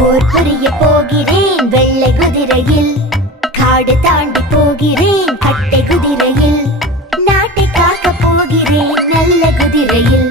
போர் புரிய போகிறேன் வெள்ளை குதிரையில், காடு தாண்டி போகிறேன் கட்டை குதிரையில், நாட்டை காக்க போகிறேன் நல்ல குதிரையில்.